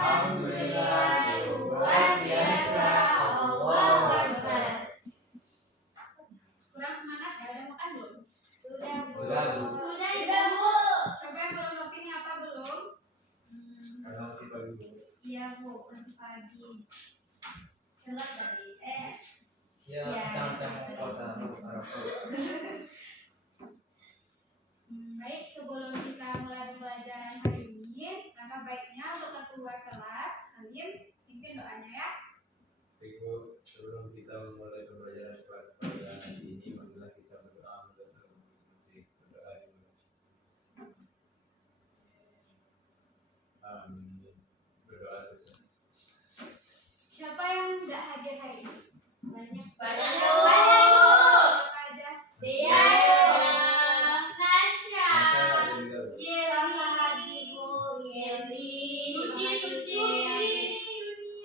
Alhamdulillah, luar biasa. Allahu Akbar. Kurang semangat ya, udah makan belum? Sudah, Bu. Sudah ya, Bu. Coba yang belum ngopi ngapa belum? Karena masih pagi Bu. Iya, Bu, masih pagi. Telat tadi. Ya, macam-macam puasa Arafah. Baik, sebelum kita mulai pembelajaran hari ini, langkah baiknya untuk ketua kelas, Halim, pimpin doanya ya. Ibu, sebelum kita memulai pembelajaran kelas pada hari ini, marilah kita berdoa mendengar masing-masing berdoa dimulai. Amin. Berdoa selesai. Siapa yang nggak hadir hari ini? Banyak, Bu. Siapa aja? Dia. Nasya. Ada juga Bu. Rasa hati, Bu. Yeli. Suci.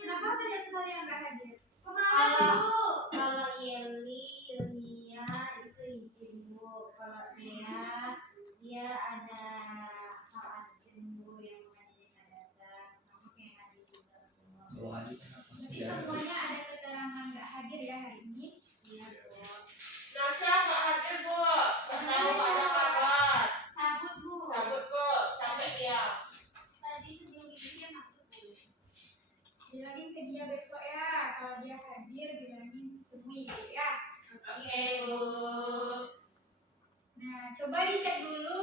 Kenapa ada sekali yang nggak hadir? Pemalas, Kalau- Bu. Kalau Yeli, Yunia itu izin, Bu. Kalau dia ada hal urgent, Bu, yang makanya dia nggak datang. Kamu kayak hadir juga, Bu. Jadi semuanya ada keterangan nggak hadir ya hari ini. Iya, Bu. Nasya nggak hadir Bu, nggak tahu nggak ada kabar. Cabut, Bu. Cabut Bu, capek dia. Tadi sebelum ini dia masuk, Bu. Bilangin ke dia besok ya. Kalau dia hadir, bilangin temui ya. Oke Bu. Nah, coba dicek dulu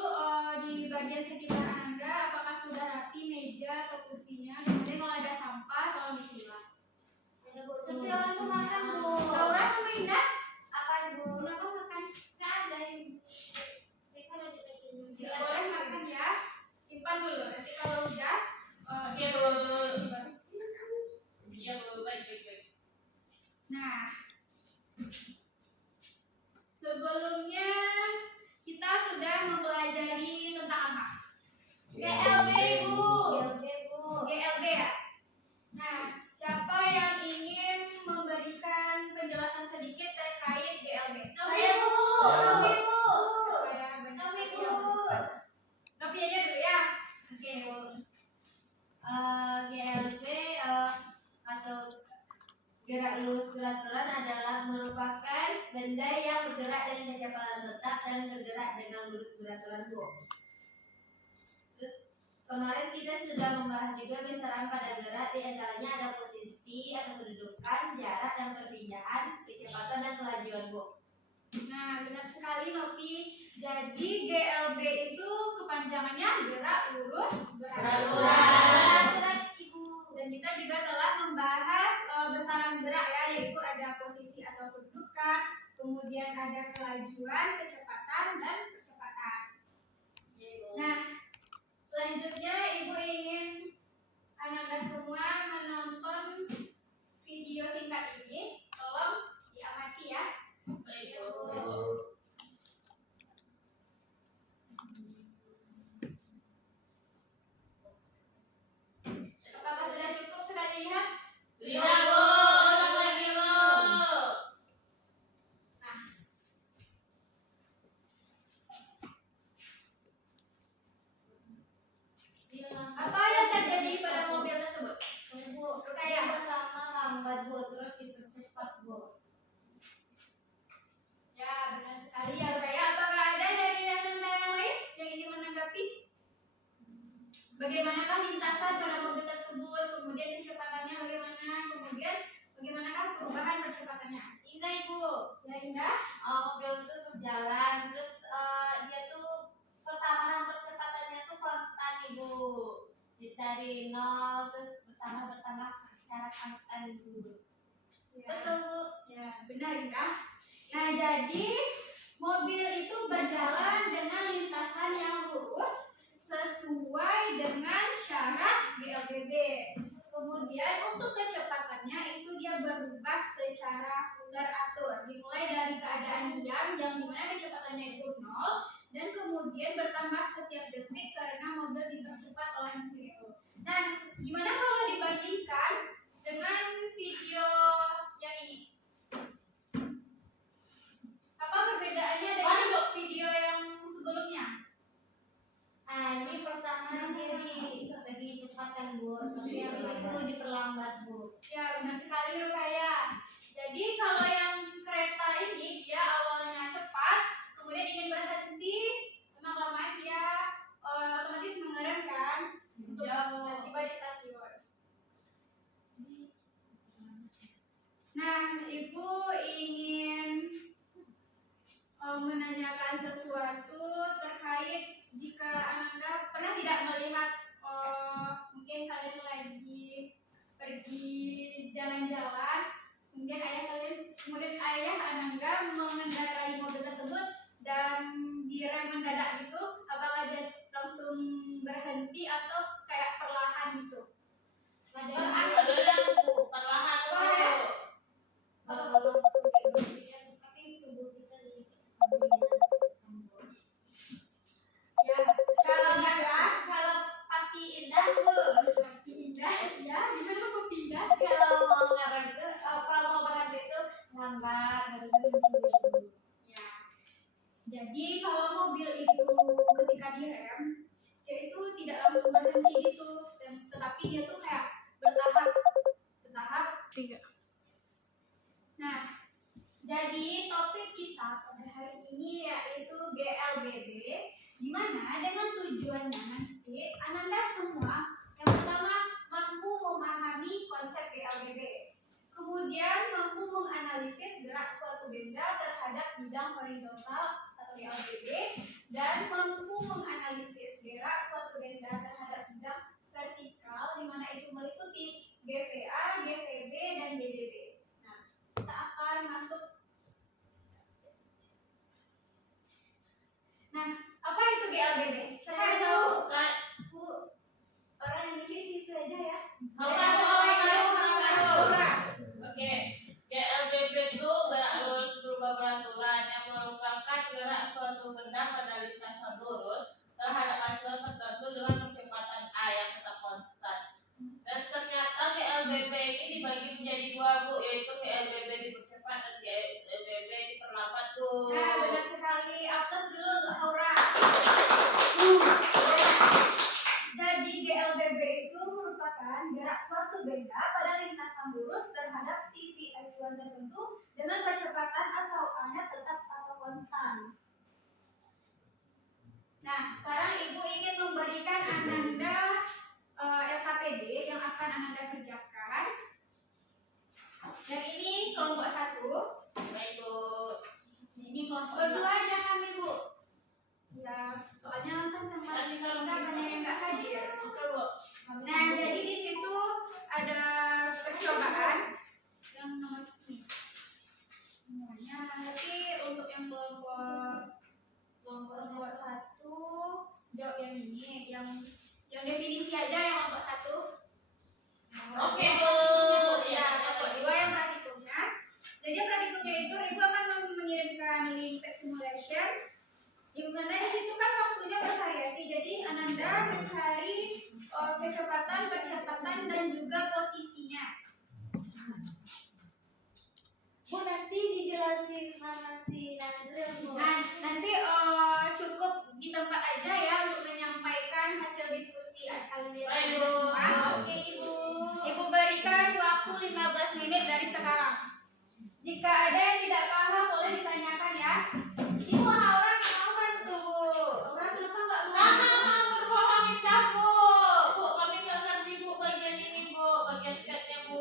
di bagian sekitar Anda apakah sudah rapi meja atau kursinya. Kemudian kalau ada sampah, tolong dipilah. Ada, Bu. Tapi orang tuh makan, Bu. Laura sama Indah, Apa, Bu? kenapa makan? Nggak ada yang mereka lagi bikin Tidak boleh makan ya. Simpan dulu. Nanti kalau udah, Oke Bu. Iya Bu, baik. Nah, sebelumnya kita sudah mempelajari tentang apa? GLB, Bu. GLB, Bu. GLB ya. Nah, siapa yang ingin memberikan penjelasan sedikit terkait GLB? Saya, Bu. Saya, Bu. Ada banyak Kami, Bu. Nopi aja dulu ya. Oke, Bu. GLB atau gerak lurus beraturan adalah merupakan benda yang bergerak dengan kecepatan tetap dan bergerak dengan lurus beraturan, Bu. Terus kemarin kita sudah membahas juga besaran pada gerak, di antaranya ada posisi atau kedudukan, jarak dan perpindahan, kecepatan dan kelajuan, Bu. Nah, benar sekali Nopi. Jadi GLB itu kepanjangannya gerak lurus beraturan. Dan kita juga telah membahas besaran gerak ya, yaitu ada posisi atau kedudukan, kemudian ada kelajuan, kecepatan, dan percepatan. Nah, selanjutnya Ibu ingin Anda semua menonton video singkat ini. Tolong diamati ya. Baik Bu. Apakah sudah cukup sekali lihat? Sudah Bu, ulang lagi Bu. Apa yang terjadi pada mobil tersebut? Bu, yang pertama lambat, Bu, terus dipercepat, Bu. Ya, benar sekali ya, Rukaya. Apakah ada dari yang lain yang ingin menanggapi? Bagaimanakah lintasan pada mobil tersebut? Kemudian kecepatannya bagaimana? Kemudian bagaimanakah perubahan percepatannya? Indah, Ibu. Ya, Indah. Mobil itu berjalan, terus dia tuh pertambahan percepatannya tuh konstan, Ibu. Dari 0 terus bertambah secara konstan, Ibu. Ya. Betul, Bu. Ya, benar Indah. Nah, jadi mobil itu berjalan dengan lintasan yang lurus sesuai dengan syarat GLBB. Kemudian untuk kecepatannya itu dia berubah secara teratur. Dimulai dari keadaan diam yang dimana kecepatannya itu 0 dan kemudian bertambah setiap detik karena mobil dipercepat oleh mesin itu. Nah, gimana kalau dibandingkan dengan video yang ini? Apa perbedaannya dengan video yang sebelumnya? Ini pertama dia lagi cepat kan, Bu, tapi yang stasiun. Nah, Ibu ingin menanyakan sesuatu terkait jika Ananda pernah tidak melihat mungkin kalian lagi pergi jalan-jalan, kemudian ayah Ananda mengendarai mobil tersebut dan direm mendadak gitu, apakah dia langsung berhenti atau kayak perlahan gitu? Ada yang perlahan dulu. Kalau langsung berpikir tapi tubuh kita Ya, kalau Pati Indah ya, gimana Pati Indah? kalau mau ngerem itu kalau mau berhenti itu lambat Ya, jadi kalau mobil itu ketika direm, dia itu tidak langsung berhenti gitu, tetapi dia tuh kayak bertahap. Nah, jadi topik kita pada hari ini yaitu GLBB, di mana dengan tujuannya nanti Ananda semua yang pertama mampu memahami konsep GLBB, kemudian mampu menganalisis gerak suatu benda terhadap bidang horizontal atau GLBB, dan mampu menganalisis gerak suatu benda terhadap bidang vertikal, di mana itu meliputi GVA, GVB, dan GDB. Nah, kita akan masuk. Nah, apa itu GLBB? Saya tahu. Kan, Bu, orang yang dikit itu aja ya. orang baru. Aura. Oke, GLBB itu gerak lurus berubah peraturan yang merupakan gerak suatu benda pada lintasan lurus terhadap acuan tertentu dengan kecepatan A yang tetap konstan. Dan ternyata GLBB ini dibagi menjadi dua, Bu, yaitu GLBB dipercepat dan GLBB diperlambat, Bu. Nah, benar sekali. Atas dulu untuk Aura. Jadi GLBB itu merupakan gerak suatu benda pada lintasan lurus terhadap titik acuan tertentu dengan kecepatan atau A-nya tetap atau konstan. Nah, sekarang Ibu ingin memberikan Ananda LKPD yang akan Ananda kerjakan. Yang ini kelompok 1. Baik, Bu. Ini kelompok 2 jangan Ibu. Ya, soalnya kan teman Ananda banyak yang nggak hadir. Nah, jadi di situ ada percobaan yang nomor ini. Semuanya nanti untuk yang kelompok 1 jawab yang ini, yang definisi aja yang kelompok 1. Oke, Bu. Ya, kelompok 2 yang praktikumnya. Jadi praktikumnya itu Ibu akan mengirimkan link test simulation. Di mana di situ kan waktunya bervariasi. Jadi Ananda mencari kecepatan, percepatan, dan juga posisinya. Bu, nanti dijelasin sama si Nazril, Bu. Nah, nanti cukup di tempat aja ya untuk menyampaikan hasil diskusi kalian Baik, Bu. semua. Oke, Ibu. Ibu berikan waktu 15 menit dari sekarang. Jika ada yang tidak paham boleh ditanyakan ya. Ibu Aura kenapa tuh, Bu? Aura kenapa nggak mau? Berbohong kita, Bu. Bu, kami nggak ngerti, Bu, bagian ini, Bu. Bagian petnya, Bu.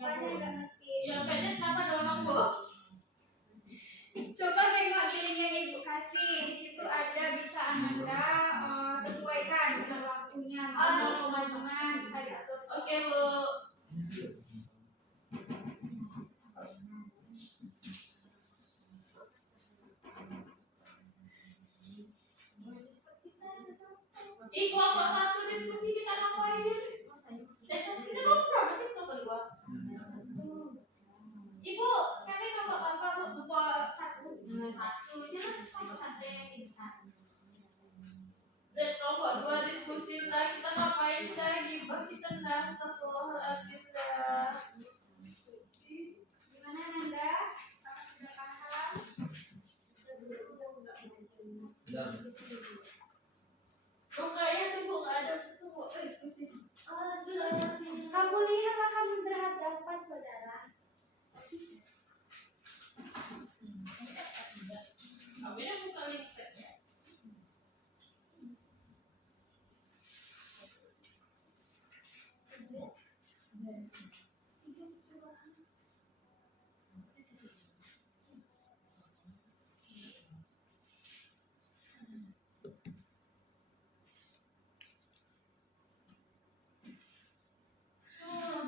Apanya nggak ngerti? Ya, petnya kenapa dorong, Bu? Coba tengok di link yang Ibu kasih. Di situ ada bisa Ananda sesuaikan dengan waktunya. 0,5 bisa diatur. Oke, Bu. Di kelompok 1 diskusi kita ngapain? Kita ngobrol sih kelompok 2. Ibu, kami kelompok 1. Ini masih kelompok 1 yang pingsan. Dan kelompok 2 diskusi lah kita ngapain lagi? Kita nggak astagfirullahaladzim dah. Gimana Nanda? Apakah sudah paham? Kayaknya tuh, Bu, nggak ada tuh, Bu, diskusi. Kamu lihatlah kami berhadapan, saudara. Abisnya buka linknya.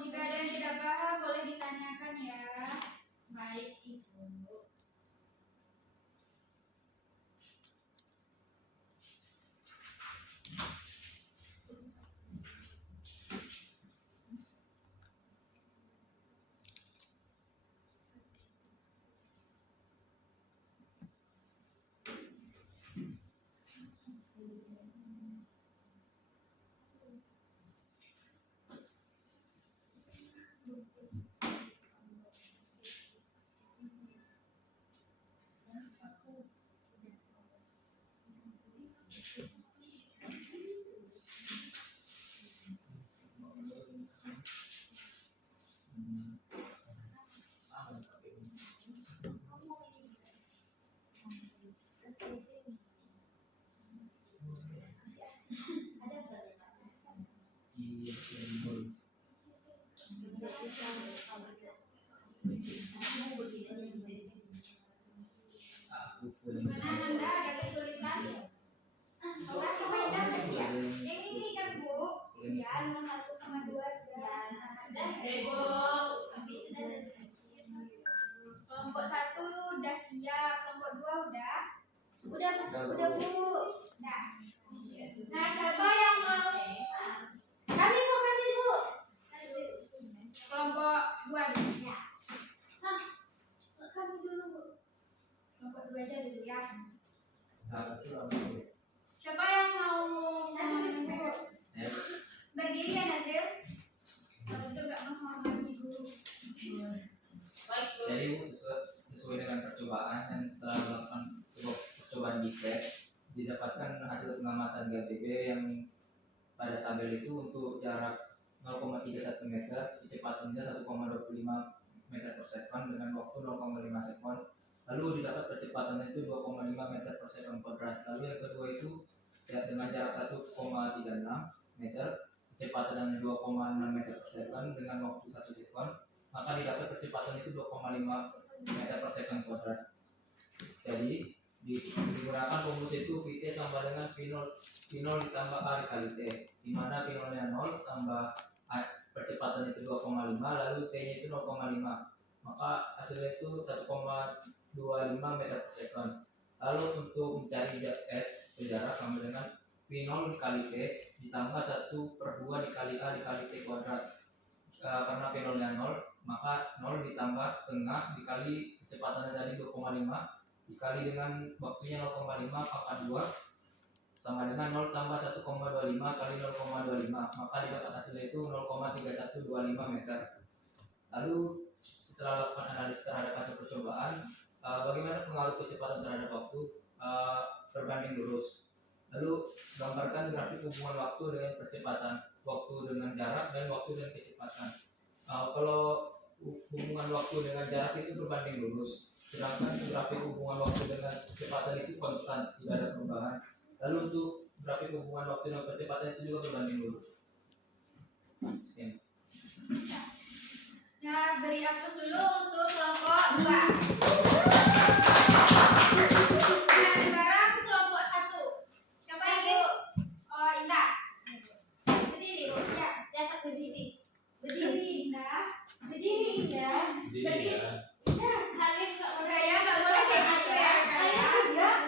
Jika ada yang tidak paham boleh ditanyakan ya. Baik Ibu. Gimana Anda ada kesulitan? Operasi mainan versi ya? Yang ini kan Bu? Iya, nomor 1 sama 2 dan sudah Ibu. habis sudah kelompok 1 udah siap, kelompok 2 udah? Udah Bu. Nah. Nah, siapa yang mau? Kami Bu. Kelompok 2 dulu. Ya. Hah, kami dulu Bu. Kelompok 2 aja dulu ya. Nah, itu apa? Siapa yang mau Nazril, Bu. berdiri ya Nazril? Kalau udah gak menghormati guru. Baik Bu. Jadi Bu, sesuai dengan percobaan dan setelah melakukan sebuah percobaan di PET, didapatkan hasil pengamatan GTB yang pada tabel itu untuk jarak 0,31 meter, kecepatannya 1,25 meter per sekon dengan waktu 0,5 sekon. Lalu didapat percepatannya itu 2,5 meter per sekon kuadrat. Lalu yang kedua itu dengan jarak 1,36 meter, kecepatannya 2,6 meter per sekon dengan waktu 1 sekon, maka didapat percepatan itu 2,5 meter per sekon kuadrat. Jadi digunakan rumus itu VT sama dengan V0 ditambah A dikali T, di mana V0-nya 0 tambah percepatan itu 2,5, lalu T-nya itu 0,5, maka hasilnya itu 1,25 meter per sekon. Lalu untuk mencari S jarak sama dengan V0 dikali T ditambah 1/2 dikali A dikali T kuadrat. Karena V0-nya 0, maka 0 ditambah setengah dikali kecepatannya tadi 2,5 dikali dengan waktunya 0,5 pangkat 2 sama dengan 0 tambah 1,25 kali 0,25, maka didapat hasilnya itu 0,3125 meter. Lalu setelah melakukan analisis terhadap hasil percobaan, bagaimana pengaruh kecepatan terhadap waktu berbanding lurus. Lalu gambarkan grafik hubungan waktu dengan percepatan, waktu dengan jarak, dan waktu dengan kecepatan. Kalau hubungan waktu dengan jarak itu berbanding lurus, sedangkan grafik hubungan waktu dengan kecepatan itu konstan, tidak ada perubahan. Lalu untuk grafik hubungan waktu dengan percepatan itu juga berbanding lurus. Sekian. Nah, beri aplaus dulu untuk kelompok 2. Nah, sekarang kelompok 1. Siapa yang ingin? Oh, Indah. Berdiri, Bu. Ya, di atas berdiri. Berdiri, Indah. Berdiri, Indah. Berdiri ya. Nah, kalian nggak budaya, nggak boleh kayak gitu ya. Kalian tidak.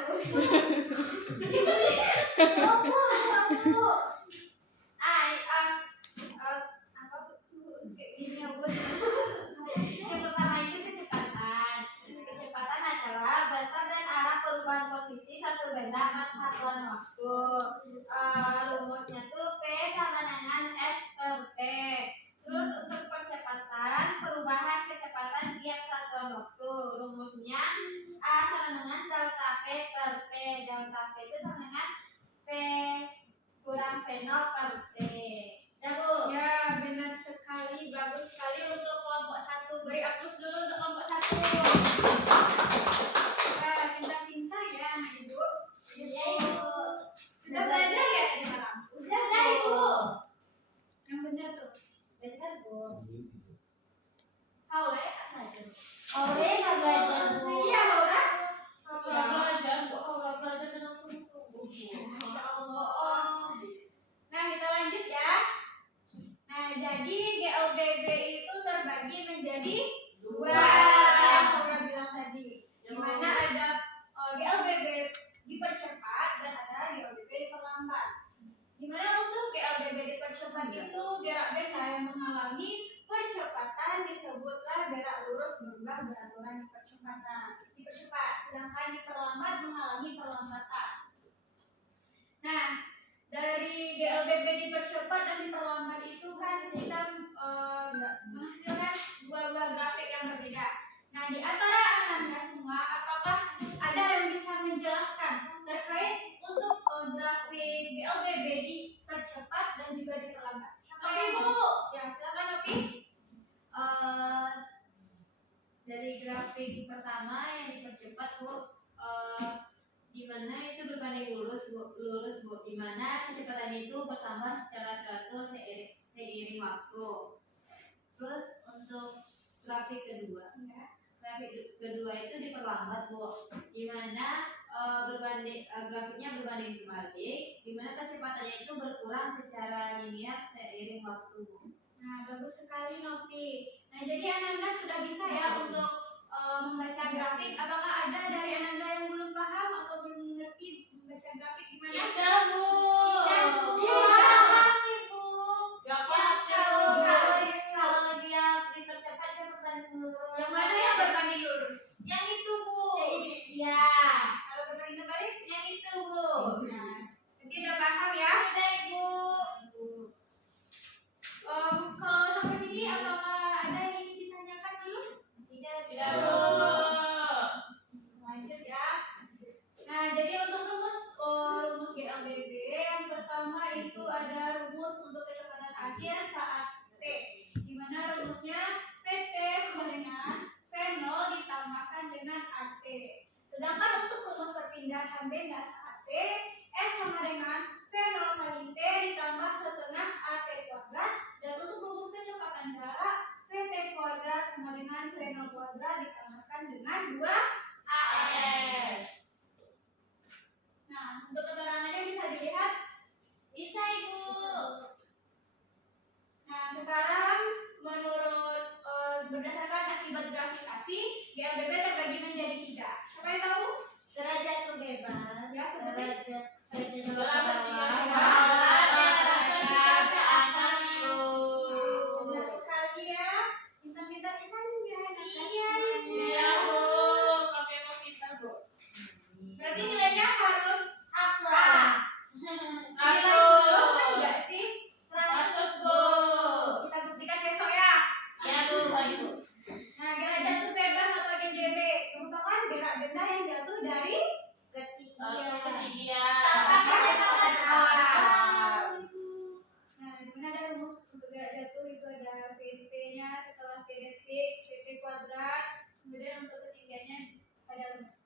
Kayak gini ya, Bu. Yang pertama itu kecepatan. Kecepatan adalah besar dan arah perubahan posisi satu benda per satuan waktu. Rumusnya tuh P sama dengan S per T. Terus untuk percepatan, perubahan kecepatan tiap satuan waktu. Rumusnya A sama dengan delta P per T. Delta P itu sama dengan P kurang P0 per T. Ya, Bu. Ya, benar sekali, bagus sekali untuk kelompok 1. Beri aplaus dulu untuk kelompok 1. Wah, pintar-pintar ya anak Ibu. Ya, Ibu. Sudah belajar ya tadi malam? Sudah, Ibu. Yang benar tuh. Bentar Bu. Serius itu. Haule tak belajar. Aure nggak belajar Bu. Iya, Laura. Aura belajar, Bu. Aura belajar dengan sungguh-sungguh, Bu. Masya Allah. Nah, kita lanjut ya. Nah, jadi GLBB itu terbagi menjadi dua yang Laura bilang tadi. Di mana ada GLBB dipercepat dan ada GLBB diperlambat. Di mana untuk GLBB dipercepat itu gerak benda yang mengalami percepatan disebutlah gerak lurus berubah beraturan dipercepat, sedangkan diperlambat mengalami perlambatan. Nah, dari GLBB dipercepat dan diperlambat itu kan kita menghasilkan dua buah grafik yang berbeda. Nah, di antara Ananda semua, apakah ada yang bisa menjelaskan terkait untuk grafik GLBB dipercepat dan juga diperlambat? Nopi, Bu. Ya, silakan Nopi. Dari grafik pertama yang dipercepat Bu, di mana itu berbanding lurus Bu, di mana kecepatan itu bertambah secara teratur seiring waktu. Terus untuk grafik kedua itu diperlambat Bu, di mana grafiknya berbanding terbalik, di mana kecepatannya itu berkurang secara linear seiring waktu Bu. Nah, bagus sekali Nopi. Nah, jadi Ananda sudah bisa ya untuk membaca grafik. Apakah ada dari Ananda yang belum paham atau belum mengerti membaca grafik gimana? Ada, Bu. Tidak, Bu. Iya. Paham, Ibu. Ya, Ya, paham, kalau dia dipercepat dia berbanding lurus. Yang mana yang berbanding lurus? Yang itu, Bu. Yang ini. Ya. Kalau berbanding terbalik? Yang itu, Bu. Nah, jadi udah paham ya? Sudah, Ibu. Kalau sampai sini apakah ada yang ingin ditanyakan dulu? Tidak, Bu. Lanjut ya. Nah, jadi untuk rumus GLBB yang pertama itu ada rumus untuk kecepatan akhir saat T, di mana rumusnya PT sama dengan V0 ditambahkan dengan AT. Sedangkan untuk rumus perpindahan benda saat T, S sama dengan V0 kali T ditambah setengah AT kuadrat, dan untuk rumus kecepatan jarak VT kuadrat sama dengan V0 kuadrat ditambahkan dengan 2AS. Nah, untuk keterangannya bisa dilihat? Bisa, Ibu. Nah, sekarang menurut berdasarkan akibat grafikasi, GLBB terbagi menjadi 3. Siapa yang tahu? Derajat kebebas, Ya, seperti derajat Derajat bawah, benar sekali ya. Pintar-pintar sekali ya. Iya, Bu. Kami mau pisah, Bu. Berarti nilainya harus A+. Nilai Satu. belum enggak sih? 100, Bu. Kita buktikan besok ya. Ya, Bu. Baik, Bu. Nah, gerak jatuh bebas atau GJB merupakan gerak benda yang jatuh dari Satu ketinggian, ketinggian. tanpa kecepatan awal. Nah, Nah, di mana ada rumus untuk gerak jatuh itu ada VT-nya setelah T detik, VT kuadrat, kemudian untuk ketinggiannya ada rumus.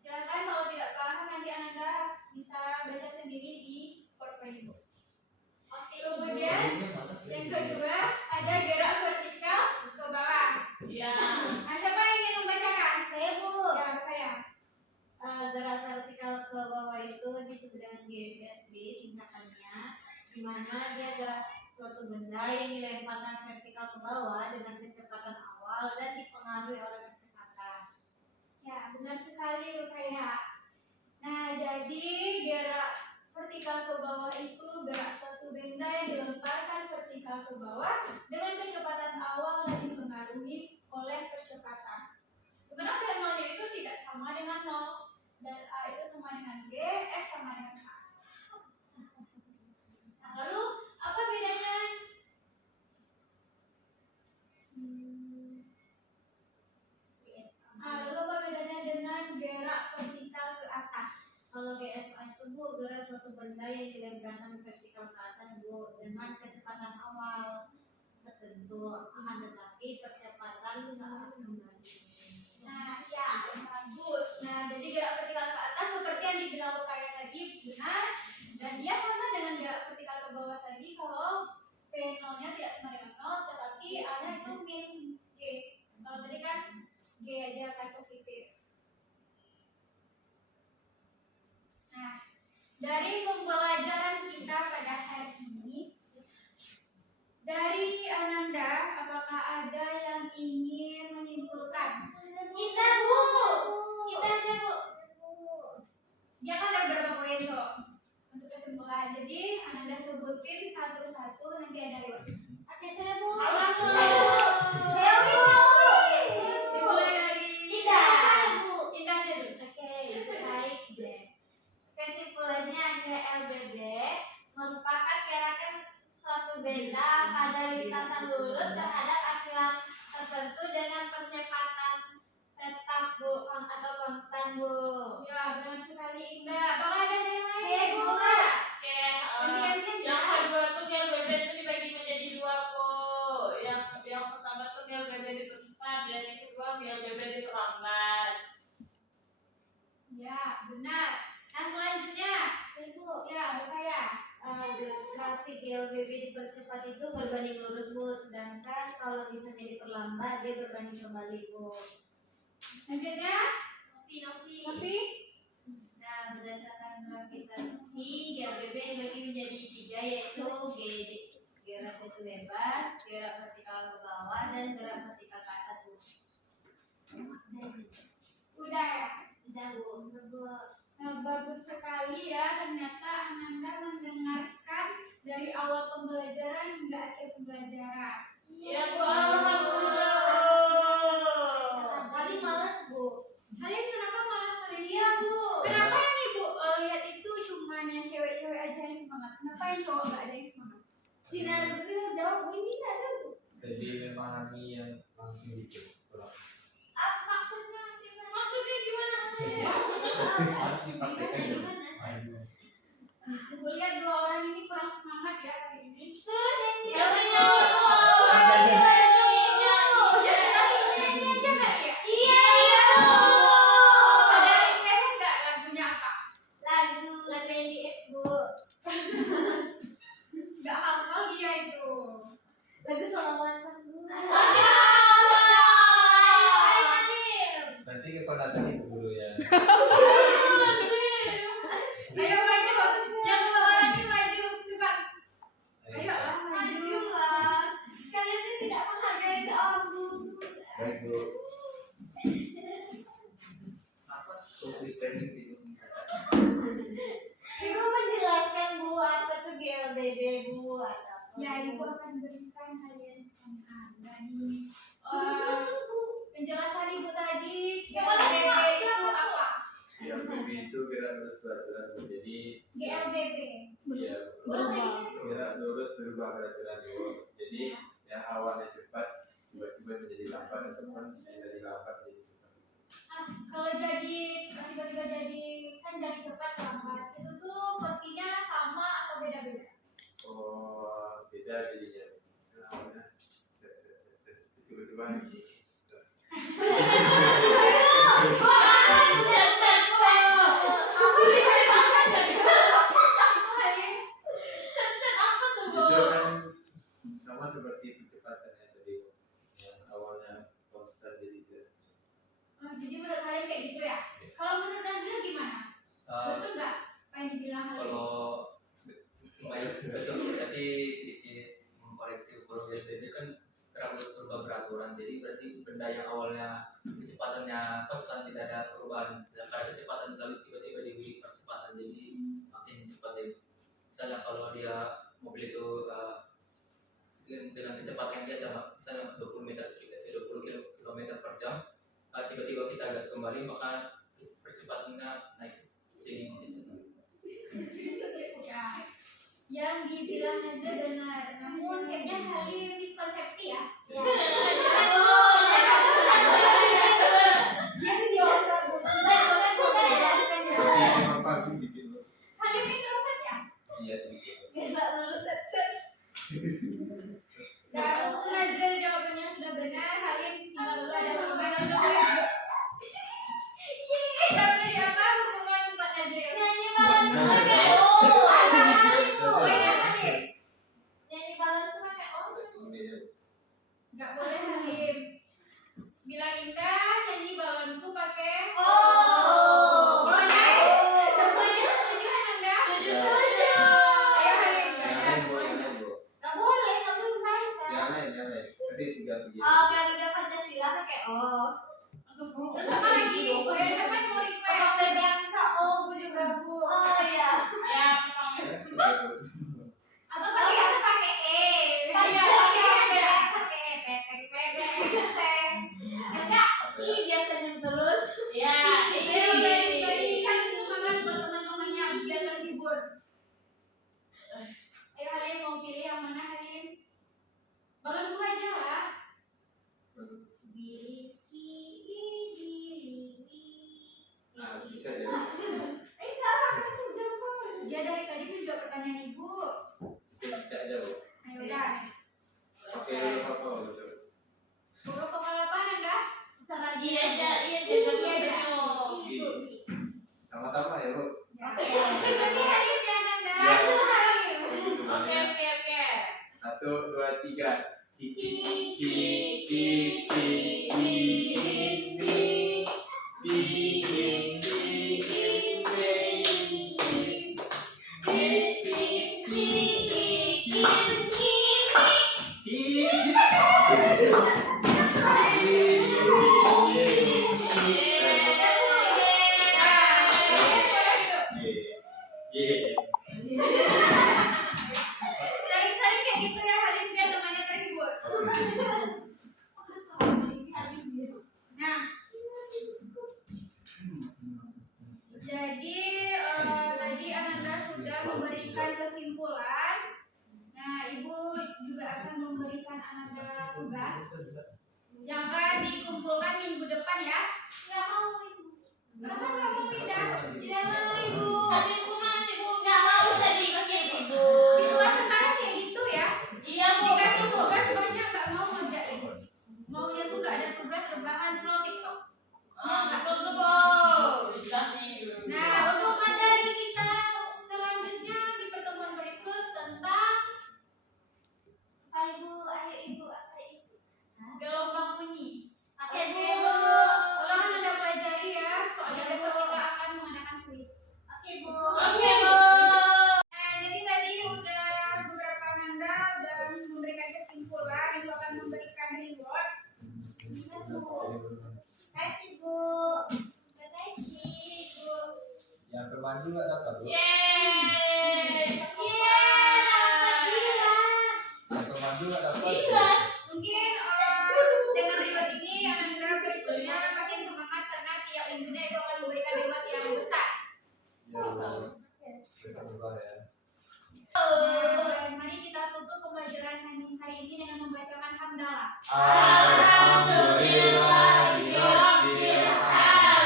Silakan kalau tidak paham nanti Ananda bisa baca sendiri di portfolio. Kemudian yang kedua ada gerak vertikal ke bawah. Iya. Nah, siapa yang ingin membacakan? saya Bu. Ya, apa ya? Gerak vertikal ke bawah itu disebut dengan GVB singkatannya, di mana dia gerak suatu benda yang dilemparkan vertikal ke bawah dengan kecepatan awal dan dipengaruhi oleh kecepatan. Ya, benar sekali Rukaya. Nah, jadi gerak vertikal ke bawah itu gerak suatu benda yang dilemparkan vertikal ke bawah dengan kecepatan awal dan dipengaruhi oleh kecepatan. Dimana V0-nya itu tidak sama dengan 0 dan A itu sama dengan G, S sama dengan H. Nah, lalu apa bedanya? Lalu apa bedanya dengan gerak vertikal ke atas? Kalau GFA itu Bu, gerak suatu benda yang dilemparkan vertikal ke atas Bu dengan kecepatan awal tertentu, akan tetapi percepatan saat kembali. Nah, ya, bagus. Nah, jadi gerak vertikal ke atas seperti yang dibilang Rukaya tadi benar, dan dia sama dengan gerak vertikal ke bawah tadi kalau V0-nya tidak sama dengan Ananda, apakah ada yang ingin menyimpulkan? Kita Bu. Kita aja Bu. Dia kan ada beberapa poin tuh untuk kesimpulan. Jadi Ananda sebutin satu-satu, nanti ada reward. Oke, saya Bu. Dimulai dari Indah. Indah aja dulu. Oke, baik deh. Kesimpulannya GLBB merupakan gerakan suatu benda pada lintasan lurus terhadap acuan tertentu dengan percepatan tetap Bu atau konstan Bu. Ya, benar sekali Indah. Apakah ada yang lain? Oke, Bu. Oke, Ganti-gantian yang ya. kedua tuh GLBB itu dibagi menjadi dua kok. Yang pertama tuh GLBB dipercepat dan yang kedua GLBB diperlambat. Ya, benar. Nah, selanjutnya, Ibu, ya, Rukaya. grafik GLBB dipercepat itu berbanding lurus Bu, sedangkan kalau misalnya diperlambat dia berbanding terbalik Bu. Selanjutnya, Nopi. Nopi. Nah, berdasarkan gravitasi GLBB dibagi menjadi 3 yaitu gerak itu bebas, gerak vertikal ke bawah, dan gerak vertikal ke atas Bu. Udah ya. Udah Bu, Bu. Nah, bagus sekali ya. Ternyata Ananda mendengarkan dari awal pembelajaran hingga akhir pembelajaran. Ya Bu, alhamdulillah. Kali males Bu. Kalian kenapa malas kali ini? Iya Bu. Kenapa yang ibu lihat itu cuma yang cewek-cewek aja yang semangat? Kenapa yang cowok nggak ada yang semangat? Si Nazril jawab Bu, ini nggak ada Bu. Jadi memahami yang langsung gitu. Apa maksudnya gimana? Maksudnya gimana? Harus dipraktekkan dulu. Gimana? Ibu lihat dua orang ini kurang semangat ya hari ini. Suruh nyanyi. Ya, senyawa. Kasih nyanyi aja kali ya? Iya iya Bu. Ada yang tahu nggak lagunya apa? Lagu NDX Bu. Nggak hafal dia itu. Lagu sama mantan Bu. Ayo, Nanti kepanasan ibu dulu ya. Ayo maju, yang dua orang ini maju cepat. Ayo lah maju. Maju lah. Kalian tuh tidak menghargai seorang guru. Baik Bu. Apa? Social training itu. Ibu menjelaskan Bu apa tuh GLBB Bu atau apa? Ya, ibu akan berikan kalian Anda nih. Terus Bu. Penjelasan ibu tadi, GLBB GLBB itu apa? Yang lebih itu gerak lurus peraturan Bu. Jadi GLBB. ya gerak lurus berubah peraturan Bu. Jadi yang awalnya cepat tiba-tiba menjadi lambat, ataupun menjadi lambat menjadi cepat. Kalau jadi tiba-tiba jadi kan jadi cepat lambat itu tuh porsinya sama atau beda-beda? Oh, beda jadinya. Awalnya tiba-tiba itu kan sama seperti percepatan yang tadi yang awalnya konstan jadi tidak. Oh, jadi menurut kalian kayak gitu ya? Kalau menurut Nazril gimana? Betul nggak apa yang dibilang Halil? Kalau baik betul ya, tadi sedikit mengkoreksi ukuran GLBB kan gerak lurus berubah beraturan, jadi berarti benda yang awalnya kecepatannya konstan tidak ada perubahan, dan pada kecepatan lalu tiba-tiba diberi percepatan jadi makin cepat ya. Misalnya kalau dia mobil itu dengan kecepatan yang biasa, misalnya 20 km per jam, tiba-tiba kita gas kembali maka percepatannya naik jadi makin cepat. Ya, yang dibilang Nazril benar, namun kayaknya Halil miskonsepsi ya. Ya. Masih memang pagi bikin Bu. Halil introvert ya? Iya sedikit. Nggak lulus set. Dan untuk Nazril jawabannya sudah benar. Halil tinggal dulu ada hukuman Nazril boleh. Tapi apa hukuman buat Nazril? Nyanyi malam Nyanyi. Poinnya Halil. Nyanyi malam itu pakai oh. Ini ya. Nggak boleh Halim. Bilang Indah nyanyi balonku pakai Oh. Gimana? Semuanya setuju kan Anda? Setuju. Ayo Halim, Yang ada lain Bu, yang poin. lain Bu. Nggak boleh, nggak boleh main kan? Yang lain, yang lain. berarti 3 begini. Oh, kalau udah Pancasila pakai O. Terus apa lagi? Yang kan mau request. Kalau bangsa O, Bu juga Bu. Oh iya. Ya, memang Ya, 39. Atau Oh, pakai kita pakai E. Pakai E. Pakai E, petek. Enggak, I biasanya terus. ya, Ini kan semangat buat teman-temannya biar terhibur. Ayo Halim mau pilih yang mana Halim? Balon gua aja lah. Nah, bisa ya. Dia dari tadi menjawab pertanyaan ibu. Kita aja, Bu. Ayo udah. Oke, lu apa lu? Huruf kepala apa Anda? Terserah iya dia. aja, iya aja, senyum. Sama-sama ya, Bu. Oke. Berarti Halim dan Anda. Ya. Oke, oke, oke. 1, 2, 3. Cici. Sering-sering kayak gitu ya Halim biar temannya terhibur. Nah, jadi tadi Ananda sudah memberikan kesimpulan. Nah, Ibu juga akan memberikan Ananda tugas yang akan dikumpulkan minggu depan ya. Nggak mau Ibu. Kenapa nggak mau Indah? Tidak mau Ibu. Kasih Bu nanti Bu, nggak mau usah dikasih Ibu. Siswa sekarang kayak gitu ya. Iya Bu. Dikasih tugas banyak nggak mau ngerjain. Maunya tuh nggak ada tugas rebahan scroll TikTok. Betul tuh Bu. Nah, untuk materi kita selanjutnya di pertemuan berikut tentang Apa Ibu? Ayo Ibu, apa Ibu? gelombang bunyi. Oke Bu. Tolong Anda pelajari ya, soalnya besok kita akan mengadakan kuis. Oke Bu. Oke Bu. Nah, jadi tadi udah beberapa Anda udah memberikan kesimpulan, Ibu akan memberikan reward. Iya Bu. Kasih Bu. Kasih Bu. Yang terbantu nggak dapat, Bu. Yeay. Iya, dapat gila. Yang terbantu nggak dapat. Iya. Mungkin dengan reward ini Anda berikutnya makin semangat karena tiap minggunya Ibu akan memberikan reward yang besar. Ya, Bu. Bisa berubah ya. Nah, mari kita tutup pembelajaran hari ini dengan membacakan hamdalah. Alhamdulillahirabbil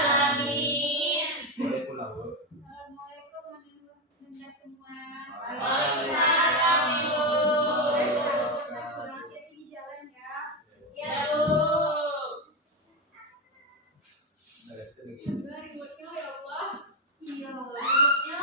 alamin. Boleh pulang, Bu. Assalamualaikum warahmatullahi semua. Waalaikumsalam, Ibu. Boleh pulang hati-hati di jalan ya. Ya Bu. Nah, itu lagi. Semoga rewardnya ya Allah. Iya, rewardnya.